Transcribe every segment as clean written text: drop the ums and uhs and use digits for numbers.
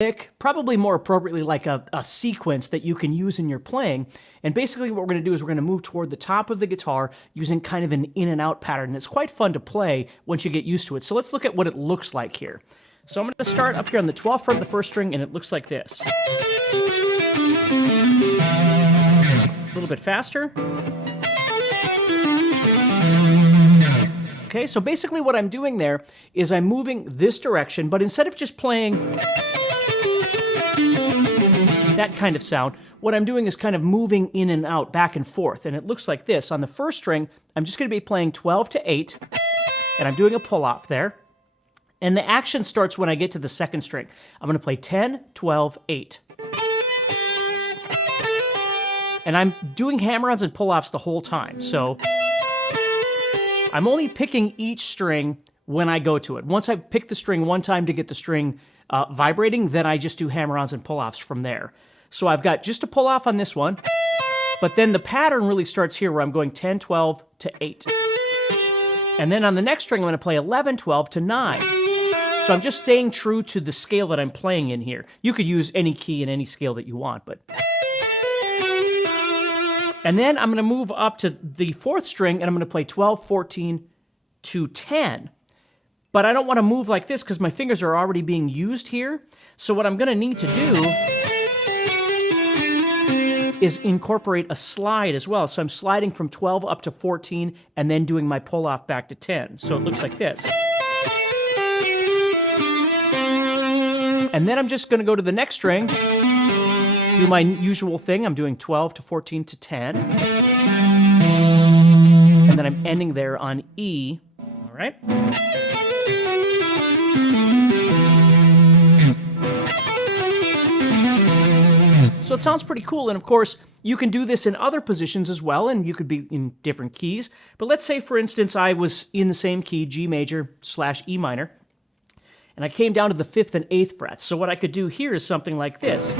lick, probably more appropriately like a sequence that you can use in your playing. And basically what we're going to do is we're going to move toward the top of the guitar using kind of an in and out pattern. And it's quite fun to play once you get used to it. So let's look at what it looks like here. So I'm going to start up here on the 12th fret of the first string, and it looks like this. A little bit faster. Okay, so basically what I'm doing there is I'm moving this direction, but instead of just playing that kind of sound, what I'm doing is kind of moving in and out, back and forth, and it looks like this. On the first string, I'm just going to be playing 12 to 8, and I'm doing a pull-off there. And the action starts when I get to the second string. I'm going to play 10, 12, 8. And I'm doing hammer-ons and pull-offs the whole time, so I'm only picking each string when I go to it. Once I pick the string one time to get the string vibrating, then I just do hammer-ons and pull-offs from there. So I've got just a pull-off on this one, but then the pattern really starts here where I'm going 10, 12 to 8. And then on the next string, I'm going to play 11, 12 to 9. So I'm just staying true to the scale that I'm playing in here. You could use any key in any scale that you want, but... And then I'm going to move up to the 4th string, and I'm going to play 12, 14 to 10. But I don't want to move like this because my fingers are already being used here. So what I'm going to need to do is incorporate a slide as well. So I'm sliding from 12 up to 14 and then doing my pull-off back to 10. So it looks like this. And then I'm just going to go to the next string, do my usual thing. I'm doing 12 to 14 to 10. And then I'm ending there on E. All right? So it sounds pretty cool, and of course, you can do this in other positions as well, and you could be in different keys. But let's say, for instance, I was in the same key, G major / E minor, and I came down to the 5th and 8th frets. So what I could do here is something like this.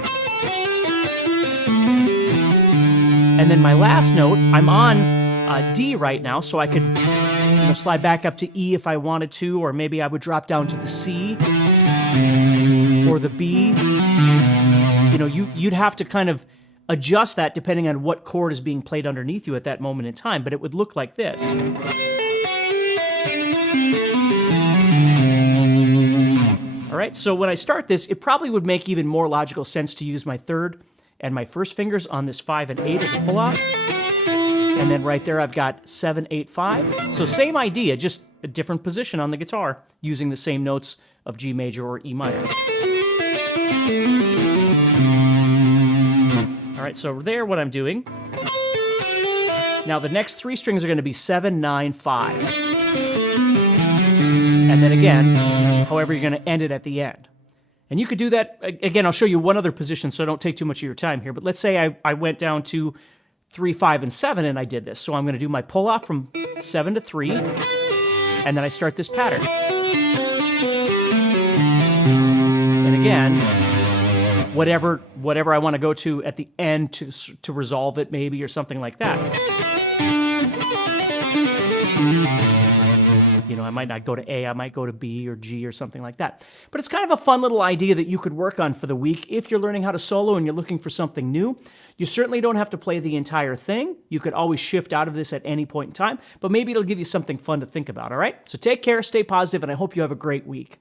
And then my last note, I'm on D right now, so I could slide back up to E if I wanted to, or maybe I would drop down to the C or the B. You'd have to kind of adjust that depending on what chord is being played underneath you at that moment in time, but it would look like this. All right, so when I start this, it probably would make even more logical sense to use my 3rd and my 1st fingers on this 5 and 8 as a pull-off. And then right there I've got 7, 8, 5. So same idea, just a different position on the guitar, using the same notes of G major or E minor. All right, so there what I'm doing. Now the next 3 strings are going to be 7, 9, 5. And then again, however you're going to end it at the end. And you could do that, again, I'll show you one other position so I don't take too much of your time here, but let's say I went down to 3, 5, and 7 and I did this. So I'm going to do my pull-off from 7 to 3, and then I start this pattern. And again, whatever I want to go to at the end to resolve it maybe, or something like that. I might not go to A, I might go to B or G or something like that. But it's kind of a fun little idea that you could work on for the week if you're learning how to solo and you're looking for something new. You certainly don't have to play the entire thing. You could always shift out of this at any point in time, but maybe it'll give you something fun to think about, all right? So take care, stay positive, and I hope you have a great week.